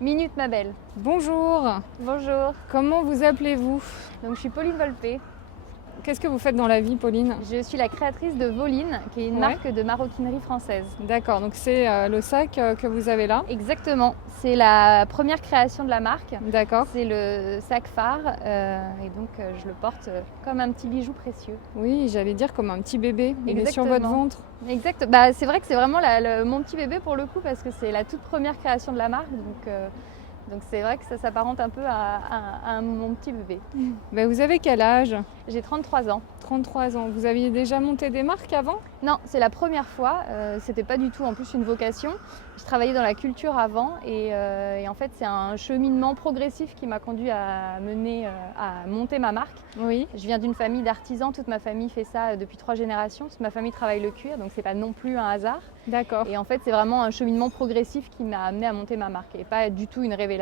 Minute ma belle. Bonjour, Bonjour. comment vous appelez-vous? Donc je suis Pauline Volpé. Qu'est-ce que vous faites dans la vie, Pauline? Je suis la créatrice de Voline, qui est une Ouais. marque de maroquinerie française. D'accord, donc c'est le sac que vous avez là. Exactement. C'est la première création de la marque. D'accord. C'est le sac phare et donc je le porte comme un petit bijou précieux. Oui, j'allais dire comme un petit bébé. Il est sur votre Exactement. ventre. Exact. C'est vrai que c'est vraiment mon petit bébé pour le coup parce que c'est la toute première création de la marque. Donc c'est vrai que ça s'apparente un peu à mon petit bébé. Vous avez quel âge? J'ai 33 ans. 33 ans. Vous aviez déjà monté des marques avant? Non, c'est la première fois. C'était pas du tout en plus une vocation. Je travaillais dans la culture avant et en fait c'est un cheminement progressif qui m'a conduit à monter ma marque. Oui. Je viens d'une famille d'artisans, toute ma famille fait ça depuis 3 générations. Toute ma famille travaille le cuir, donc c'est pas non plus un hasard. D'accord. Et en fait c'est vraiment un cheminement progressif qui m'a amené à monter ma marque et pas du tout une révélation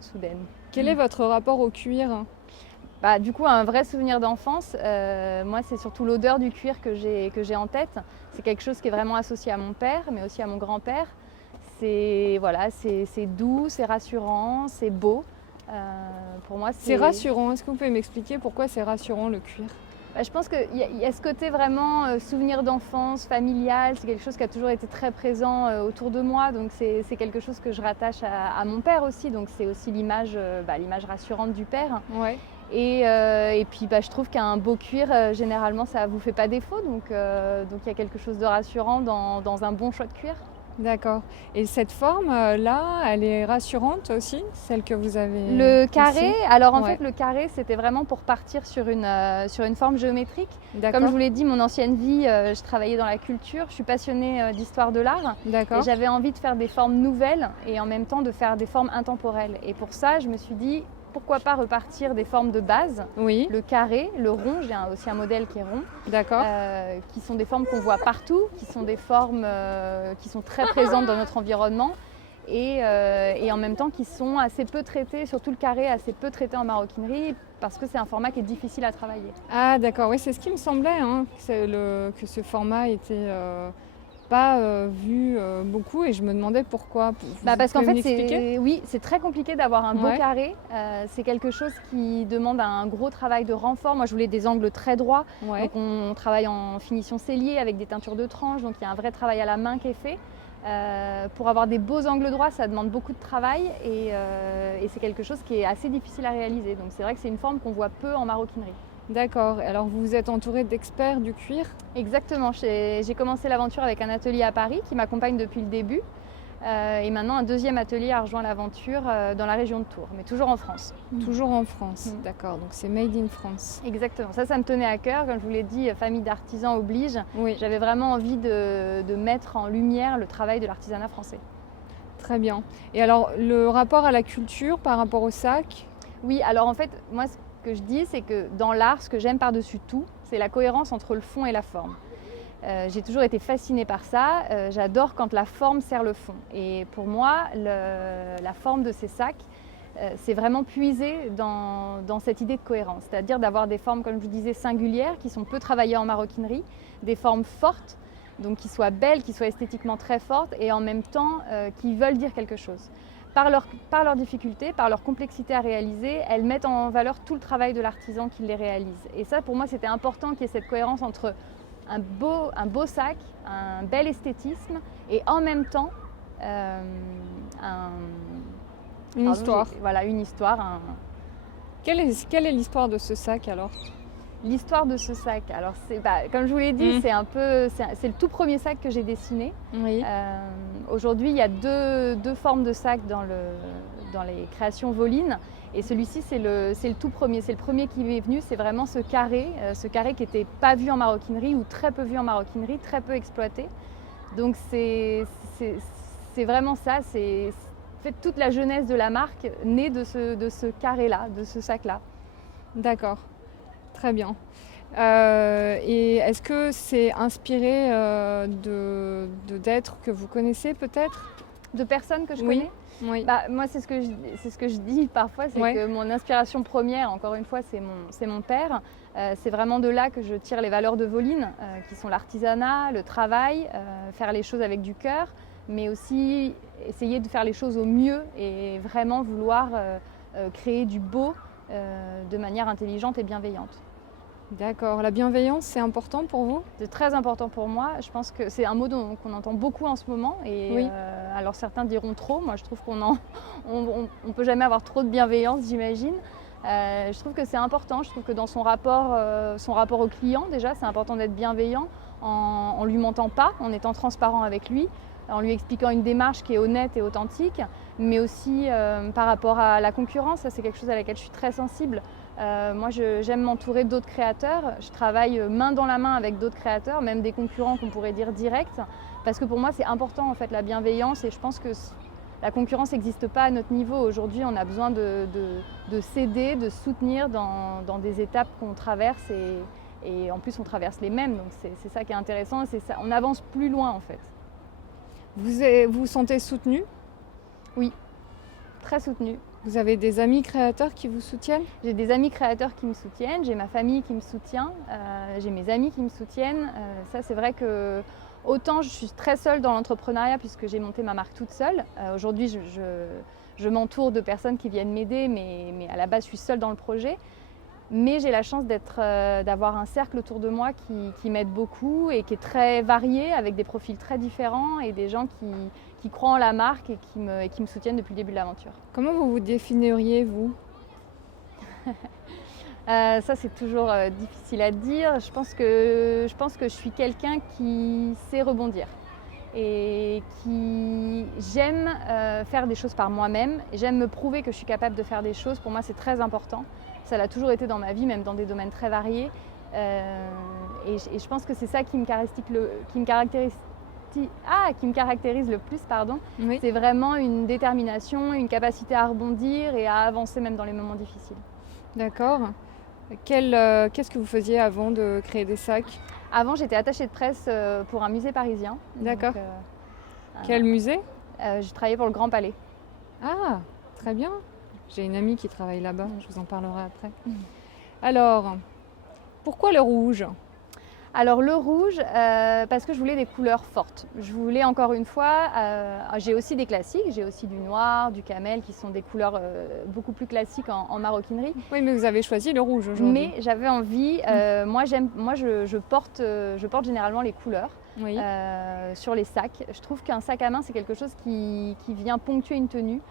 soudaine. Quel est votre rapport au cuir? Du coup, un vrai souvenir d'enfance, moi c'est surtout l'odeur du cuir que j'ai en tête. C'est quelque chose qui est vraiment associé à mon père, mais aussi à mon grand-père. C'est doux, c'est rassurant, c'est beau. Pour moi, C'est rassurant. Est-ce que vous pouvez m'expliquer pourquoi c'est rassurant le cuir? Je pense qu'il y a ce côté vraiment souvenir d'enfance, familial. C'est quelque chose qui a toujours été très présent autour de moi. Donc c'est quelque chose que je rattache à mon père aussi. Donc c'est aussi l'image rassurante du père. Ouais. Et puis je trouve qu'un beau cuir, généralement, ça ne vous fait pas défaut. Donc il y a quelque chose de rassurant dans un bon choix de cuir. D'accord. Et cette forme-là, elle est rassurante aussi, celle que vous avez Le carré, ici? alors en Ouais. fait le carré c'était vraiment pour partir sur une forme géométrique. D'accord. Comme je vous l'ai dit, mon ancienne vie, je travaillais dans la culture, je suis passionnée d'histoire de l'art. D'accord. Et j'avais envie de faire des formes nouvelles et en même temps de faire des formes intemporelles. Et pour ça, je me suis dit, pourquoi pas repartir des formes de base, Oui. le carré, le rond, j'ai aussi un modèle qui est rond, D'accord. qui sont des formes qu'on voit partout, qui sont des formes qui sont très présentes dans notre environnement et en même temps qui sont assez peu traitées, surtout le carré, assez peu traité en maroquinerie parce que c'est un format qui est difficile à travailler. Ah d'accord, oui, c'est ce qui me semblait, hein, que ce format était pas vu beaucoup et je me demandais pourquoi. Parce qu'en pouvez fait, m'expliquer? c'est très compliqué d'avoir un beau Ouais. carré. C'est quelque chose qui demande un gros travail de renfort. Moi, je voulais des angles très droits. Ouais. Donc, on travaille en finition cellier avec des teintures de tranche. Donc, il y a un vrai travail à la main qui est fait. Pour avoir des beaux angles droits, ça demande beaucoup de travail et c'est quelque chose qui est assez difficile à réaliser. Donc, c'est vrai que c'est une forme qu'on voit peu en maroquinerie. D'accord. Alors vous vous êtes entouré d'experts du cuir? Exactement. J'ai commencé l'aventure avec un atelier à Paris qui m'accompagne depuis le début. Et maintenant, un deuxième atelier a rejoint l'aventure dans la région de Tours, mais toujours en France. Toujours en France, d'accord. Donc c'est made in France. Exactement. Ça me tenait à cœur. Comme je vous l'ai dit, famille d'artisans oblige. Oui. J'avais vraiment envie de mettre en lumière le travail de l'artisanat français. Très bien. Et alors le rapport à la culture par rapport au sac? Oui, alors en fait, moi ce que je dis, c'est que dans l'art, ce que j'aime par-dessus tout, c'est la cohérence entre le fond et la forme. J'ai toujours été fascinée par ça. J'adore quand la forme sert le fond. Et pour moi, la forme de ces sacs, c'est vraiment puiser dans cette idée de cohérence. C'est-à-dire d'avoir des formes, comme je vous disais, singulières, qui sont peu travaillées en maroquinerie, des formes fortes, donc qui soient belles, qui soient esthétiquement très fortes et en même temps qui veulent dire quelque chose. Par leur difficulté, par leur complexité à réaliser, elles mettent en valeur tout le travail de l'artisan qui les réalise. Et ça, pour moi, c'était important qu'il y ait cette cohérence entre un beau sac, un bel esthétisme et en même temps Une histoire. Voilà, une histoire. Quelle est l'histoire de ce sac alors? L'histoire de ce sac, alors comme je vous l'ai dit, c'est le tout premier sac que j'ai dessiné. Oui. Aujourd'hui, il y a deux formes de sacs dans les créations Voline. Et celui-ci, c'est le tout premier. C'est le premier qui m'est venu. C'est vraiment ce carré qui n'était pas vu en maroquinerie ou très peu vu en maroquinerie, très peu exploité. Donc c'est vraiment ça. C'est en fait toute la jeunesse de la marque née de ce carré-là, de ce sac-là. D'accord. Très bien. Et est-ce que c'est inspiré d'êtres que vous connaissez peut-être? De personnes que je Oui. connais? Oui. Moi, c'est ce que je dis parfois, c'est que mon inspiration première, encore une fois, c'est mon père. C'est vraiment de là que je tire les valeurs de Voline, qui sont l'artisanat, le travail, faire les choses avec du cœur, mais aussi essayer de faire les choses au mieux et vraiment vouloir créer du beau de manière intelligente et bienveillante. D'accord. La bienveillance, c'est important pour vous? C'est très important pour moi. Je pense que c'est un mot qu'on entend beaucoup en ce moment. Et Oui. alors certains diront trop. Moi, je trouve on peut jamais avoir trop de bienveillance, j'imagine. Je trouve que c'est important. Je trouve que dans son rapport au client, déjà, c'est important d'être bienveillant en lui mentant pas, en étant transparent avec lui, en lui expliquant une démarche qui est honnête et authentique, mais aussi par rapport à la concurrence. Ça, c'est quelque chose à laquelle je suis très sensible. Moi, j'aime m'entourer d'autres créateurs. Je travaille main dans la main avec d'autres créateurs, même des concurrents qu'on pourrait dire directs, parce que pour moi, c'est important en fait la bienveillance, et je pense que la concurrence n'existe pas à notre niveau. Aujourd'hui, on a besoin de s'aider, de soutenir dans des étapes qu'on traverse, et en plus, on traverse les mêmes. Donc, c'est ça qui est intéressant. C'est ça, on avance plus loin en fait. Vous vous sentez soutenu? Oui, très soutenu. Vous avez des amis créateurs qui vous soutiennent? J'ai des amis créateurs qui me soutiennent, j'ai ma famille qui me soutient, j'ai mes amis qui me soutiennent. Ça, c'est vrai que autant je suis très seule dans l'entrepreneuriat puisque j'ai monté ma marque toute seule. Aujourd'hui, je m'entoure de personnes qui viennent m'aider, mais à la base, je suis seule dans le projet. Mais j'ai la chance d'avoir un cercle autour de moi qui m'aide beaucoup et qui est très varié, avec des profils très différents et des gens qui croient en la marque et qui me soutiennent depuis le début de l'aventure. Comment vous vous définiriez, vous? Ça, c'est toujours difficile à dire. Je pense que je suis quelqu'un qui sait rebondir et qui j'aime faire des choses par moi-même. J'aime me prouver que je suis capable de faire des choses. Pour moi, c'est très important. Ça l'a toujours été dans ma vie, même dans des domaines très variés. Et je pense que c'est ça qui me caractérise le plus, pardon. Oui. C'est vraiment une détermination, une capacité à rebondir et à avancer même dans les moments difficiles. D'accord. Qu'est-ce que vous faisiez avant de créer des sacs? Avant, j'étais attachée de presse pour un musée parisien. D'accord. Donc, Quel musée? j'ai travaillé pour le Grand Palais. Ah, très bien. J'ai une amie qui travaille là-bas, je vous en parlerai après. Alors, pourquoi le rouge? Alors le rouge, parce que je voulais des couleurs fortes. Je voulais encore une fois, j'ai aussi des classiques, j'ai aussi du noir, du camel, qui sont des couleurs beaucoup plus classiques en maroquinerie. Oui, mais vous avez choisi le rouge aujourd'hui. Mais j'avais envie, moi je porte généralement les couleurs. Oui. Sur les sacs. Je trouve qu'un sac à main, c'est quelque chose qui vient ponctuer une tenue.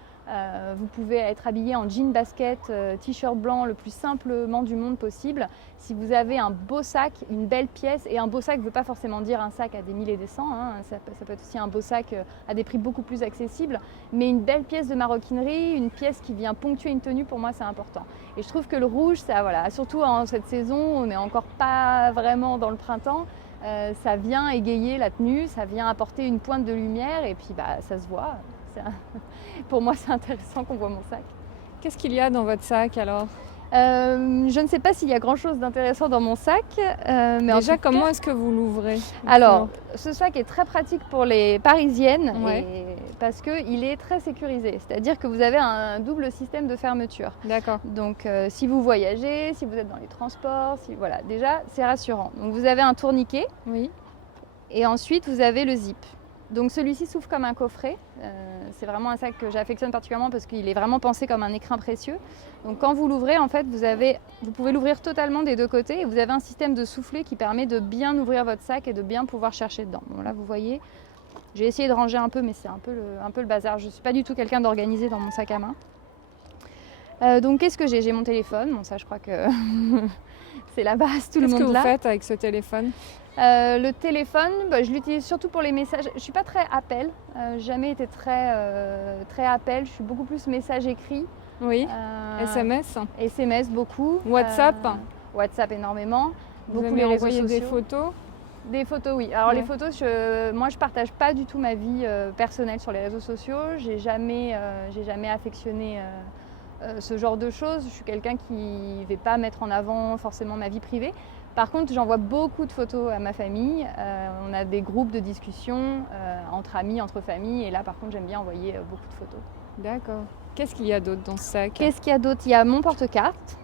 Vous pouvez être habillé en jean basket, t-shirt blanc, le plus simplement du monde possible. Si vous avez un beau sac, une belle pièce, et un beau sac ne veut pas forcément dire un sac à des milliers et des cents, hein. Ça peut être aussi un beau sac à des prix beaucoup plus accessibles, mais une belle pièce de maroquinerie, une pièce qui vient ponctuer une tenue, pour moi c'est important. Et je trouve que le rouge, ça, voilà, surtout en cette saison, on n'est encore pas vraiment dans le printemps, ça vient égayer la tenue, ça vient apporter une pointe de lumière, et puis ça se voit. Pour moi, c'est intéressant qu'on voit mon sac. Qu'est-ce qu'il y a dans votre sac alors? Je ne sais pas s'il y a grand-chose d'intéressant dans mon sac. Mais déjà, comment est-ce que vous l'ouvrez? Alors, ce sac est très pratique pour les Parisiennes, ouais. parce qu'il est très sécurisé. C'est-à-dire que vous avez un double système de fermeture. D'accord. Donc, si vous voyagez, si vous êtes dans les transports, voilà, déjà, c'est rassurant. Donc, vous avez un tourniquet. Oui. Et ensuite, vous avez le zip. Donc celui-ci s'ouvre comme un coffret. C'est vraiment un sac que j'affectionne particulièrement parce qu'il est vraiment pensé comme un écrin précieux. Donc quand vous l'ouvrez, en fait, vous pouvez l'ouvrir totalement des deux côtés, et vous avez un système de soufflet qui permet de bien ouvrir votre sac et de bien pouvoir chercher dedans. Bon, là, vous voyez, j'ai essayé de ranger un peu, mais c'est un peu le bazar. Je ne suis pas du tout quelqu'un d'organisé dans mon sac à main. Donc qu'est-ce que j'ai? J'ai mon téléphone. Bon, ça, je crois que c'est la base, tout le monde là. Qu'est-ce que vous faites avec ce téléphone? Le téléphone, je l'utilise surtout pour les messages. Je ne suis pas très appel, jamais été très appel. Je suis beaucoup plus message écrit. Oui. SMS? SMS beaucoup. WhatsApp? WhatsApp énormément. Vous beaucoup aimez les réseaux envoyer sociaux. des photos? Des photos, oui. Alors ouais. Les photos, moi je partage pas du tout ma vie personnelle sur les réseaux sociaux. J'ai jamais affectionné ce genre de choses. Je suis quelqu'un qui ne va pas mettre en avant forcément ma vie privée. Par contre, j'envoie beaucoup de photos à ma famille. On a des groupes de discussion entre amis, entre familles. Et là, par contre, j'aime bien envoyer beaucoup de photos. D'accord. Qu'est-ce qu'il y a d'autre dans ce sac? Qu'est-ce qu'il y a d'autre? Il y a mon porte-carte.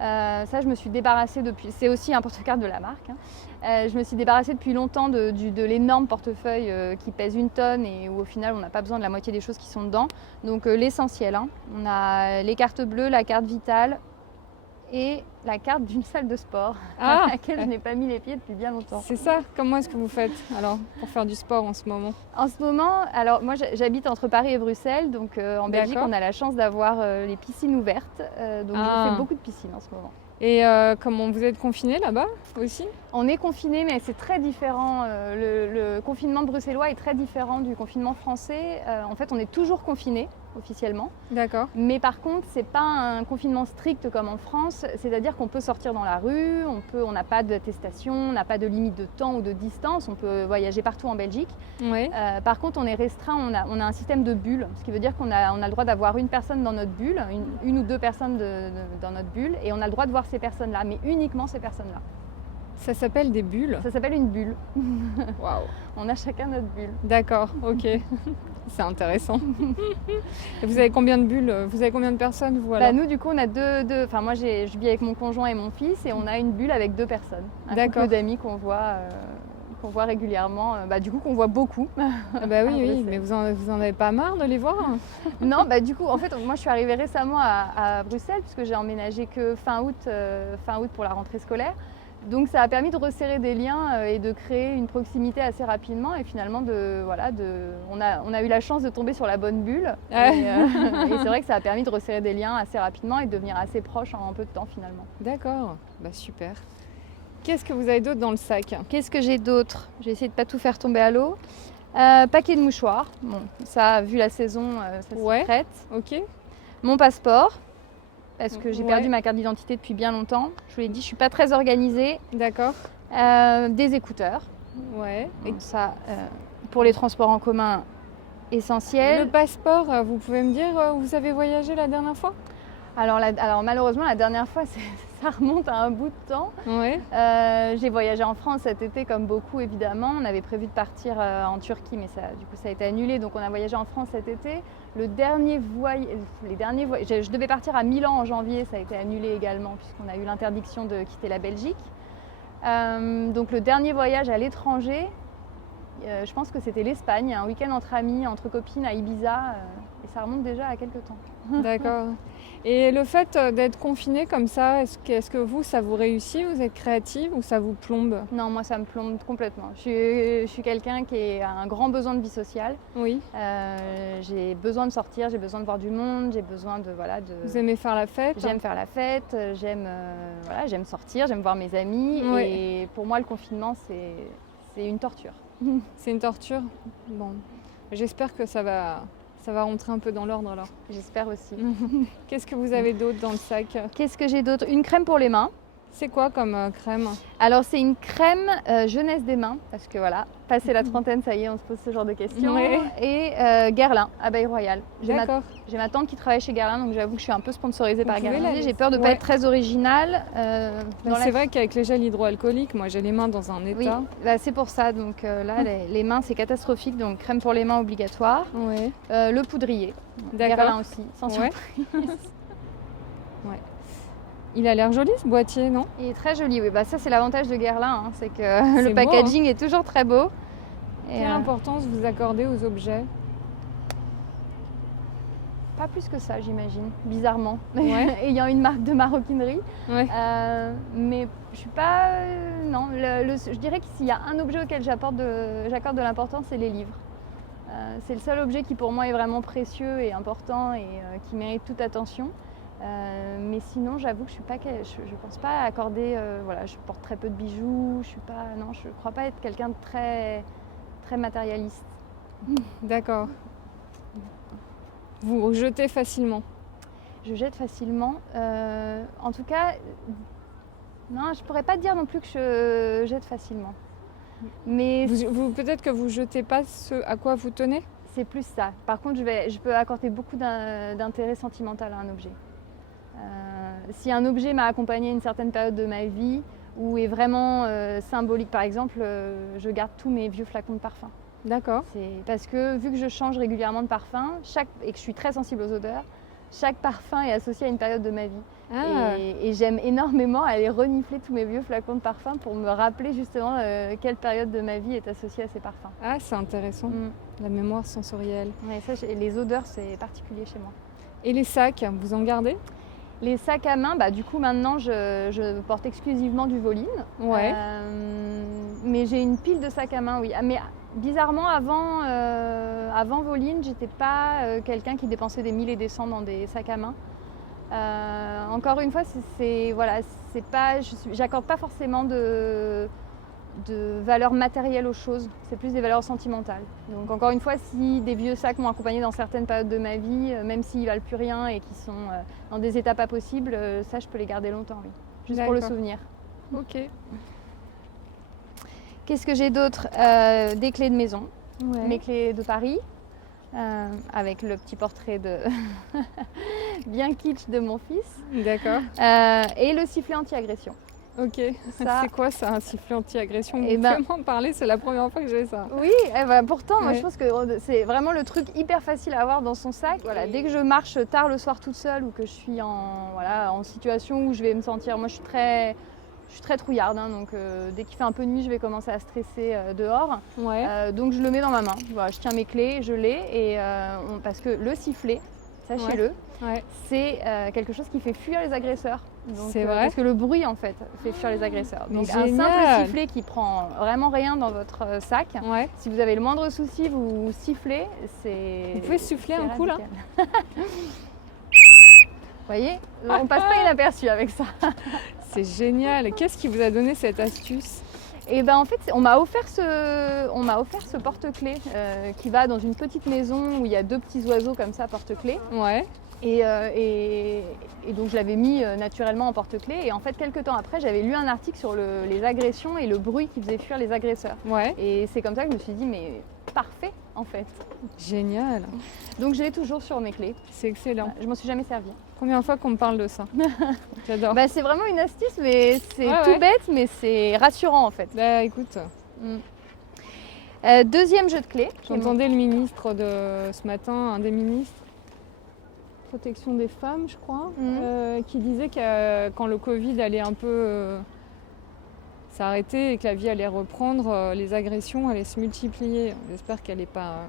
Ça, je me suis débarrassée depuis. C'est aussi un porte-carte de la marque. Je me suis débarrassée depuis longtemps de l'énorme portefeuille qui pèse 1 tonne et où au final on n'a pas besoin de la moitié des choses qui sont dedans. Donc l'essentiel, hein. On a les cartes bleues, la carte vitale et la carte d'une salle de sport à laquelle je n'ai pas mis les pieds depuis bien longtemps. C'est ça. Comment est-ce que vous faites alors pour faire du sport en ce moment? En ce moment, alors moi j'habite entre Paris et Bruxelles, donc en Belgique on a la chance d'avoir les piscines ouvertes, donc je fais beaucoup de piscines en ce moment. Et comment vous êtes confinés là-bas aussi? On est confinés, mais c'est très différent. Le confinement bruxellois est très différent du confinement français. En fait, on est toujours confinés officiellement. D'accord. Mais par contre, c'est pas un confinement strict comme en France. C'est-à-dire qu'on peut sortir dans la rue, on n'a pas d'attestation, on n'a pas de limite de temps ou de distance. On peut voyager partout en Belgique. Oui. Par contre, on est restreint. On a un système de bulles, ce qui veut dire qu'on a le droit d'avoir une personne dans notre bulle, une ou deux personnes dans notre bulle, et on a le droit de voir ces personnes-là, mais uniquement ces personnes-là. Ça s'appelle des bulles? Ça s'appelle une bulle. Waouh. On a chacun notre bulle. D'accord, ok. C'est intéressant. Et vous avez combien de bulles? Vous avez combien de personnes vous alors? Nous, du coup, on a deux. Enfin, moi, je vis avec mon conjoint et mon fils, et on a une bulle avec 2 personnes. Un couple d'amis qu'on voit régulièrement. Du coup, qu'on voit beaucoup. Oui, mais vous en avez pas marre de les voir? Non, du coup, en fait, moi, je suis arrivée récemment à Bruxelles, puisque j'ai emménagé que fin août pour la rentrée scolaire. Donc ça a permis de resserrer des liens et de créer une proximité assez rapidement, et finalement on a eu la chance de tomber sur la bonne bulle et c'est vrai que ça a permis de resserrer des liens assez rapidement et de devenir assez proches en peu de temps finalement. D'accord, super. Qu'est-ce que vous avez d'autre dans le sac? Qu'est-ce que j'ai d'autre? J'ai essayé de ne pas tout faire tomber à l'eau. Paquet de mouchoirs, bon, ça vu la saison, ça s'y prête. Ok. Mon passeport. Parce que j'ai perdu ma carte d'identité depuis bien longtemps. Je vous l'ai dit, je ne suis pas très organisée. D'accord. Des écouteurs. Ouais. Et ça, pour les transports en commun, essentiel. Le passeport, vous pouvez me dire où vous avez voyagé la dernière fois? Alors malheureusement, la dernière fois, ça remonte à un bout de temps. Ouais. J'ai voyagé en France cet été, comme beaucoup évidemment. On avait prévu de partir en Turquie, mais ça a été annulé. Donc on a voyagé en France cet été. Les derniers voyages, je devais partir à Milan en janvier, ça a été annulé également puisqu'on a eu l'interdiction de quitter la Belgique. Donc le dernier voyage à l'étranger, je pense que c'était l'Espagne, un week-end entre amis, entre copines à Ibiza, et ça remonte déjà à quelques temps. D'accord. Et le fait d'être confiné comme ça, est-ce que vous, ça vous réussit? Vous êtes créative ou ça vous plombe? Non, moi ça me plombe complètement. Je suis quelqu'un qui a un grand besoin de vie sociale. Oui. J'ai besoin de sortir, j'ai besoin de voir du monde, j'ai besoin de... Vous aimez faire la fête? J'aime faire la fête, j'aime sortir, j'aime voir mes amis. Oui. Et pour moi, le confinement, c'est une torture. C'est une torture? Bon, j'espère que ça va rentrer un peu dans l'ordre alors. J'espère aussi. Qu'est-ce que vous avez d'autre dans le sac? Qu'est-ce que j'ai d'autre? Une crème pour les mains. C'est quoi comme crème? Alors c'est une crème jeunesse des mains, parce que voilà, passé la trentaine, ça y est, on se pose ce genre de questions. Ouais. Et Guerlain, Abeille Royale. D'accord. J'ai ma tante qui travaille chez Guerlain, donc j'avoue que je suis un peu sponsorisée par Guerlain. J'ai peur de ne pas être très originale. C'est vrai qu'avec les gels hydroalcooliques, moi j'ai les mains dans un état. Oui, c'est pour ça. Donc là, les mains, c'est catastrophique. Donc crème pour les mains obligatoire. Ouais. Le poudrier. Guerlain aussi, sans surprise. Ouais. Il a l'air joli ce boîtier, non? Il est très joli, oui. Ça c'est l'avantage de Guerlain, c'est que le packaging est toujours très beau. Quelle importance vous accordez aux objets? Pas plus que ça, j'imagine, bizarrement. Ouais. Ayant une marque de maroquinerie. Ouais. Mais je suis pas... non, je dirais que s'il y a un objet auquel j'accorde de l'importance, c'est les livres. C'est le seul objet qui pour moi est vraiment précieux et important et qui mérite toute attention. Mais sinon, j'avoue que je pense pas accorder. Je porte très peu de bijoux. Je crois pas être quelqu'un de très, très matérialiste. D'accord. Vous jetez facilement? Je jette facilement. En tout cas, non, je pourrais pas dire non plus que je jette facilement. Mais peut-être que vous jetez pas ce à quoi vous tenez? C'est plus ça. Par contre, je peux accorder beaucoup d'intérêt sentimental à un objet. Si un objet m'a accompagné une certaine période de ma vie ou est vraiment symbolique, par exemple, je garde tous mes vieux flacons de parfum. D'accord. C'est parce que vu que je change régulièrement de parfum et que je suis très sensible aux odeurs, chaque parfum est associé à une période de ma vie. Ah, Et j'aime énormément aller renifler tous mes vieux flacons de parfum pour me rappeler justement quelle période de ma vie est associée à ces parfums. ah, c'est intéressant. Mm. La mémoire sensorielle. Ouais, ça, les odeurs, c'est particulier chez moi. Et les sacs, vous en gardez? Les sacs à main, du coup maintenant je porte exclusivement du Voline. Ouais. Mais j'ai une pile de sacs à main, oui. Mais bizarrement, avant Voline, j'étais pas quelqu'un qui dépensait des 1000 et des cents dans des sacs à main. Encore une fois, j'accorde pas forcément de valeur matérielle aux choses, c'est plus des valeurs sentimentales. Donc encore une fois, si des vieux sacs m'ont accompagné dans certaines périodes de ma vie, même s'ils valent plus rien et qui sont dans des états pas possibles, ça je peux les garder longtemps, oui. Juste pour le souvenir. Ok. Qu'est-ce que j'ai d'autre? Des clés de maison, Ouais. mes clés de Paris, avec le petit portrait de bien kitsch de mon fils, D'accord. et le sifflet anti-agression. Ok. Ça- C'est quoi ça, un sifflet anti-agression? Vous Eh pouvez ben- m'en parler? C'est la première fois que j'ai ça. Oui, pourtant, moi Ouais. je pense que c'est vraiment le truc hyper facile à avoir dans son sac. Voilà, dès que je marche tard le soir toute seule ou que je suis en situation où je vais me sentir, moi je suis très trouillarde, hein, donc dès qu'il fait un peu nuit, je vais commencer à stresser dehors. Ouais. Donc je le mets dans ma main. Voilà, je tiens mes clés, je l'ai, et parce que le sifflet, sachez-le, Ouais. c'est quelque chose qui fait fuir les agresseurs. Donc, C'est vrai? parce que le bruit en fait fait fuir les agresseurs. Mais Donc un génial. simple sifflet qui prend vraiment rien dans votre sac. Ouais. Si vous avez le moindre souci, vous sifflez, c'est... Vous pouvez souffler c'est un coup, là? radical. Vous voyez, on passe pas inaperçu avec ça. C'est génial. Qu'est-ce qui vous a donné cette astuce? Et en fait, on m'a offert ce porte-clés qui va dans une petite maison où il y a 2 petits oiseaux comme ça, porte-clés. Ouais. Et donc je l'avais mis naturellement en porte-clés. Et en fait, quelques temps après, j'avais lu un article sur les agressions et le bruit qui faisait fuir les agresseurs. Ouais. Et c'est comme ça que je me suis dit, mais parfait en fait. Génial. Donc je l'ai toujours sur mes clés. C'est excellent. Je m'en suis jamais servie. Première fois qu'on me parle de ça. J'adore. C'est vraiment une astuce, mais c'est Ouais, tout ouais. bête, mais c'est rassurant en fait. Bah écoute, Deuxième jeu de clés. j'entendais le ministre de ce matin, un des ministres, protection des femmes, je crois, qui disait que quand le Covid allait un peu s'arrêter et que la vie allait reprendre, les agressions allaient se multiplier. J'espère qu'elle est pas,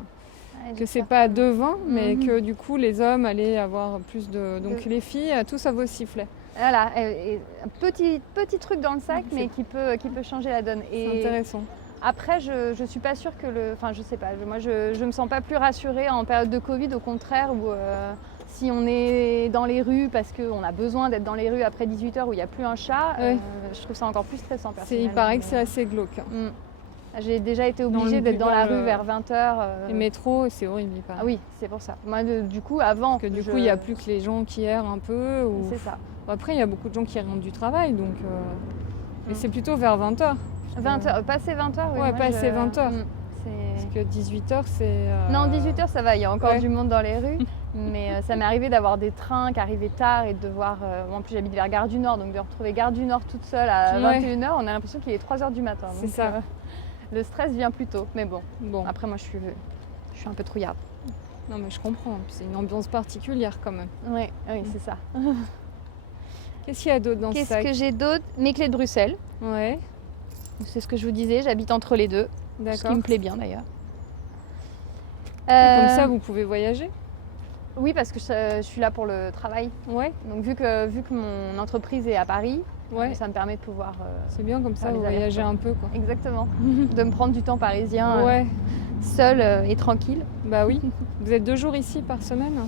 que c'est pas devin, mais que du coup les hommes allaient avoir plus de. Donc les filles, tous à vos sifflets. Voilà, et un petit truc dans le sac, mais qui peut changer la donne. C'est intéressant. Après, je suis pas sûre que enfin je sais pas, moi je me sens pas plus rassurée en période de Covid, au contraire, où si on est dans les rues parce qu'on a besoin d'être dans les rues après 18h où il n'y a plus un chat, Ouais. je trouve ça encore plus stressant personnellement. Il paraît que c'est assez glauque. J'ai déjà été Dans obligée le d'être dans la buvard, rue vers 20h. Les métros, c'est horrible, il paraît. Ah oui, c'est pour ça. Moi, du coup, avant... Parce que du coup, il n'y a plus que les gens qui errent un peu. Ou... C'est ça. Après, il y a beaucoup de gens qui rentrent du travail, donc... Et c'est plutôt vers 20h. 20h, passé 20h, oui. Ouais, passé 20h. Parce que 18h, c'est... Non, 18h, ça va, il y a encore Ouais. du monde dans les rues. Mais ça m'est arrivé d'avoir des trains qui arrivaient tard et de devoir... en plus, j'habite vers Gare du Nord, donc de retrouver Gare du Nord toute seule à 21h, on a l'impression qu'il est 3h du matin. C'est donc, ça. Le stress vient plus tôt, mais bon. Bon. Après, moi, je suis un peu trouillarde. Non, mais je comprends. C'est une ambiance particulière, quand même. Oui, c'est ça. Qu'est-ce qu'il y a d'autre dans ce sac? Qu'est-ce que j'ai d'autre? Mes clés de Bruxelles. Ouais, C'est ce que je vous disais, j'habite entre les deux. Ce qui d'accord. me plaît bien, d'ailleurs. Comme ça, vous pouvez voyager? Oui, parce que je suis là pour le travail. Ouais, Donc vu que mon entreprise est à Paris, ouais. ça me permet de pouvoir... C'est bien comme ça, faire vous les voyagez allers-retours. un peu, quoi. Exactement. De me prendre du temps parisien, Ouais, seul et tranquille. bah oui. Vous êtes 2 jours ici par semaine?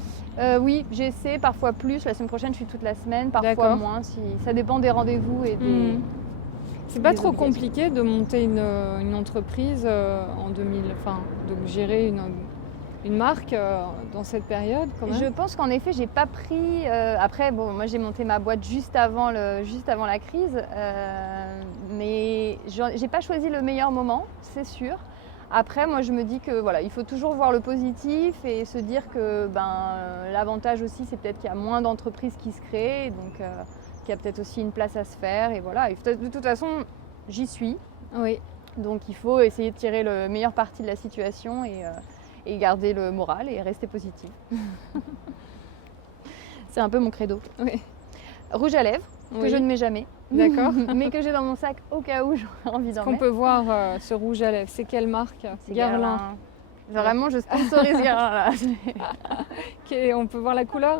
Oui, j'essaie, parfois plus. La semaine prochaine, je suis toute la semaine, parfois D'accord. moins. Ça dépend des rendez-vous et des... C'est pas des trop obligations. compliqué de monter une entreprise en 2000, enfin, de gérer une marque dans cette période, quand même? Je pense qu'en effet, j'ai pas pris. Après, bon, moi j'ai monté ma boîte juste avant la crise, mais j'ai pas choisi le meilleur moment, c'est sûr. Après, moi je me dis que voilà, il faut toujours voir le positif et se dire que l'avantage aussi, c'est peut-être qu'il y a moins d'entreprises qui se créent, donc qu'il y a peut-être aussi une place à se faire. Et voilà, et de toute façon, j'y suis. Oui. Donc il faut essayer de tirer le meilleur parti de la situation et garder le moral et rester positif. C'est un peu mon credo. Oui. Rouge à lèvres, que Oui. je ne mets jamais. D'accord. Mais que j'ai dans mon sac au cas où j'aurais envie d'en Qu'on mettre. peut voir ce rouge à lèvres. C'est quelle marque? C'est Guerlain. Vraiment, je sponsorise Guerlain là. On peut voir la couleur?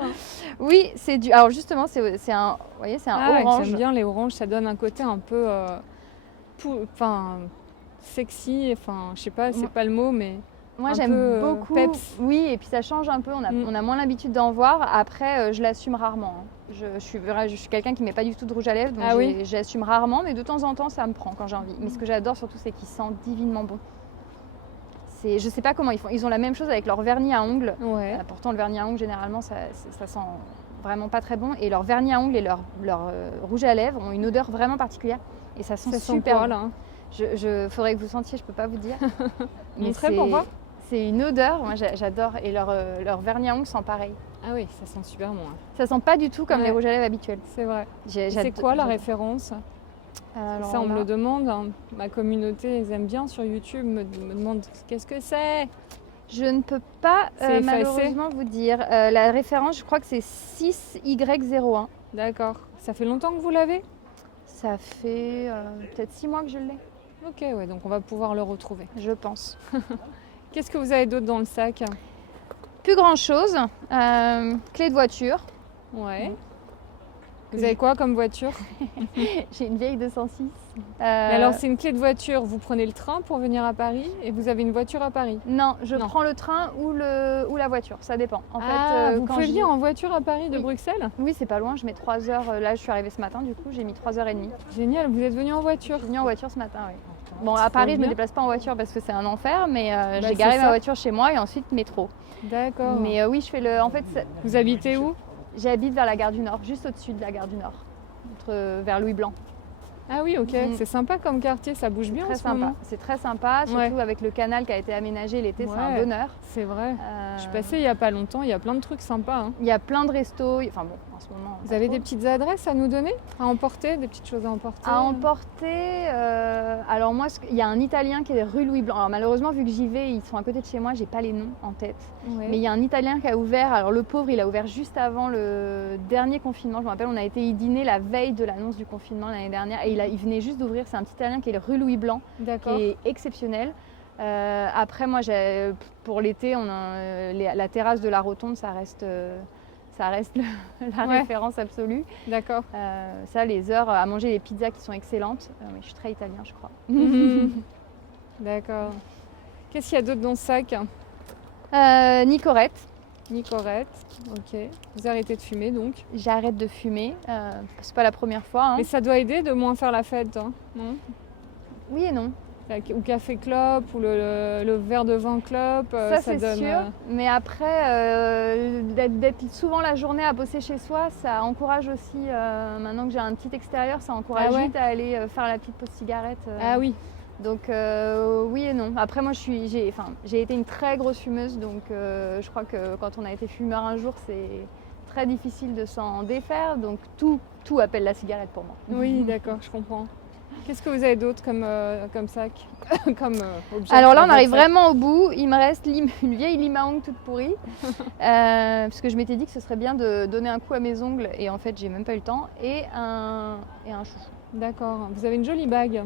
Oui, c'est du. Alors justement, c'est un. Vous voyez, c'est un orange. J'aime bien les oranges, ça donne un côté un peu sexy, enfin je sais pas, c'est pas le mot, mais Moi un j'aime peu, beaucoup. peps. Oui, et puis ça change un peu. On a moins l'habitude d'en voir. Après, je l'assume rarement. Hein. Je suis quelqu'un qui met pas du tout de rouge à lèvres, donc j'assume rarement, mais de temps en temps ça me prend quand j'ai envie. Mais ce que j'adore surtout, c'est qu'il sent divinement bon. Je sais pas comment ils font. Ils ont la même chose avec leur vernis à ongles. Ouais. Pourtant, le vernis à ongles, généralement, ça sent vraiment pas très bon. Et leur vernis à ongles et leur rouge à lèvres ont une odeur vraiment particulière. Et ça sent super quoi, bon. Là. Faudrait que vous sentiez, je peux pas vous dire. Montrez pourquoi. C'est une odeur, moi j'adore. Et leur vernis à ongles sent pareil. Ah oui, ça sent super bon. Hein. Ça sent pas du tout comme les rouges à lèvres habituels. C'est vrai. C'est quoi la référence? Alors, ça, on me le demande. Hein. Ma communauté, ils aiment bien sur YouTube, me demande qu'est-ce que c'est. Je ne peux pas malheureusement vous dire. La référence, je crois que c'est 6Y01. D'accord. Ça fait longtemps que vous l'avez? Ça fait peut-être 6 mois que je l'ai. Ok, ouais, donc on va pouvoir le retrouver. Je pense. Qu'est-ce que vous avez d'autre dans le sac? Plus grand-chose. Clé de voiture. Ouais. Vous avez quoi comme voiture? J'ai une vieille 206. Alors c'est une clé de voiture, vous prenez le train pour venir à Paris et vous avez une voiture à Paris? Non, je prends le train ou la voiture, ça dépend. En fait, vous pouvez venir en voiture à Paris de Bruxelles? Oui, c'est pas loin, je mets 3 heures. Là, je suis arrivée ce matin, du coup, j'ai mis 3h30. Génial, vous êtes venu en voiture? Je suis venue en voiture ce matin, oui. Bon, à Paris, je me déplace pas en voiture parce que c'est un enfer, mais j'ai garé ma voiture chez moi et ensuite métro. D'accord. Mais oui, je fais le. En fait, vous habitez où? J'habite vers la gare du Nord, juste au-dessus de la gare du Nord, vers Louis Blanc. Ah oui, ok. C'est sympa comme quartier, ça bouge bien en ce moment. C'est très sympa, surtout avec le canal qui a été aménagé l'été, c'est un bonheur. C'est vrai. Je suis passée il n'y a pas longtemps, il y a plein de trucs sympas. Hein. Il y a plein de restos, enfin bon, en ce moment. Vous avez des petites adresses à nous donner? À emporter, des petites choses à emporter? À emporter, alors moi, il y a un Italien qui est rue Louis Blanc. Alors malheureusement, vu que j'y vais, ils sont à côté de chez moi, j'ai pas les noms en tête. Ouais. Mais il y a un Italien qui a ouvert, alors le pauvre, il a ouvert juste avant le dernier confinement. Je me rappelle, on a été y dîner la veille de l'annonce du confinement l'année dernière et il venait juste d'ouvrir. C'est un petit Italien qui est rue Louis Blanc, qui est exceptionnel. Après, moi, pour l'été, la terrasse de la Rotonde, ça reste la référence absolue. D'accord. Ça, les heures à manger les pizzas qui sont excellentes. Mais je suis très italien, je crois. D'accord. Qu'est-ce qu'il y a d'autre dans ce sac? Nicorette. Nicorette, ok. Vous arrêtez de fumer donc? J'arrête de fumer. C'est pas la première fois. Hein. Mais ça doit aider de moins faire la fête, hein, non? Oui et non. Ou café clope, ou le verre de vin clope, ça c'est donne... sûr. Mais après, d'être souvent la journée à bosser chez soi, ça encourage aussi, maintenant que j'ai un petit extérieur, ça encourage vite à aller faire la petite pause cigarette. Ah oui. Donc oui et non. Après moi j'ai été une très grosse fumeuse, donc je crois que quand on a été fumeur un jour, c'est très difficile de s'en défaire. Donc tout appelle la cigarette pour moi. Oui, d'accord, je comprends. Qu'est-ce que vous avez d'autre comme sac, comme objet? Alors là, on arrive vraiment au bout. Il me reste une vieille lime à ongles toute pourrie. Parce que je m'étais dit que ce serait bien de donner un coup à mes ongles. Et en fait, j'ai même pas eu le temps. Et un chouchou. D'accord. Vous avez une jolie bague.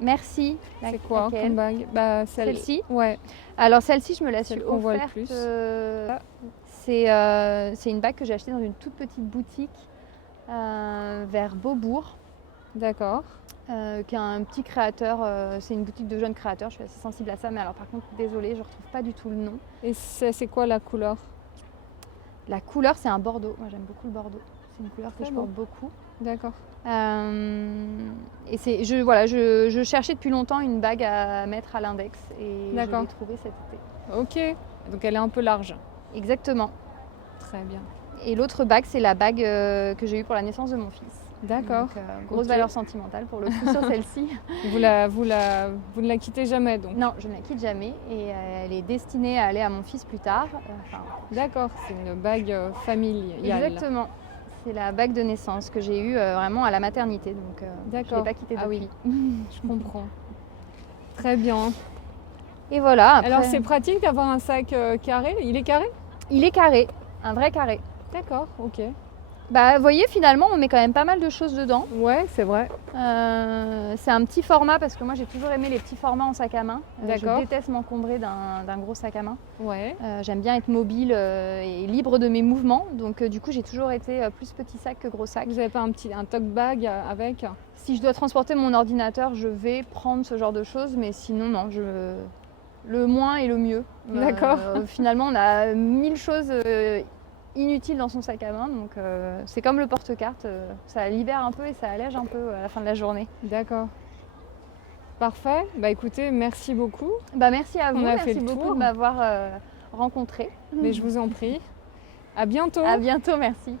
Merci. C'est quoi comme bague? Celle-ci. Ouais. Alors celle-ci, je me la suis qu'on voit le offerte. plus. C'est une bague que j'ai achetée dans une toute petite boutique vers Beaubourg. D'accord. Qui est un petit créateur, c'est une boutique de jeunes créateurs, je suis assez sensible à ça, mais alors par contre, désolée, je ne retrouve pas du tout le nom. Et c'est quoi la couleur? La couleur, c'est un bordeaux. Moi, j'aime beaucoup le bordeaux. C'est une couleur que je porte beaucoup. D'accord. Et je cherchais depuis longtemps une bague à mettre à l'index et je l'ai trouvée cet été. Ok, donc elle est un peu large. Exactement. Très bien. Et l'autre bague, c'est la bague que j'ai eue pour la naissance de mon fils. D'accord. Grosse valeur sentimentale pour le coup sur celle-ci. Vous ne la quittez jamais donc? Non, je ne la quitte jamais et elle est destinée à aller à mon fils plus tard. D'accord, c'est une bague familiale. Exactement. C'est la bague de naissance que j'ai eue vraiment à la maternité, donc je ne l'ai pas quittée depuis. Ah oui, je comprends. Très bien. Et voilà. Après... Alors c'est pratique d'avoir un sac carré. Il est carré? Il est carré, un vrai carré. D'accord, ok. Bah, vous voyez, finalement, on met quand même pas mal de choses dedans. Ouais, c'est vrai. C'est un petit format parce que moi j'ai toujours aimé les petits formats en sac à main. D'accord. Je déteste m'encombrer d'un gros sac à main. Ouais. J'aime bien être mobile et libre de mes mouvements. Donc du coup j'ai toujours été plus petit sac que gros sac. Vous n'avez pas un tote bag avec? Si je dois transporter mon ordinateur, je vais prendre ce genre de choses, mais sinon non, le moins est le mieux. D'accord. Finalement on a 1000 choses inutile dans son sac à main, donc c'est comme le porte-carte, ça libère un peu et ça allège un peu à la fin de la journée. D'accord. Parfait. Bah écoutez, merci beaucoup. Bah merci à vous, On a merci fait le beaucoup tour. de m'avoir rencontré. Mais je vous en prie. À bientôt. À bientôt, merci.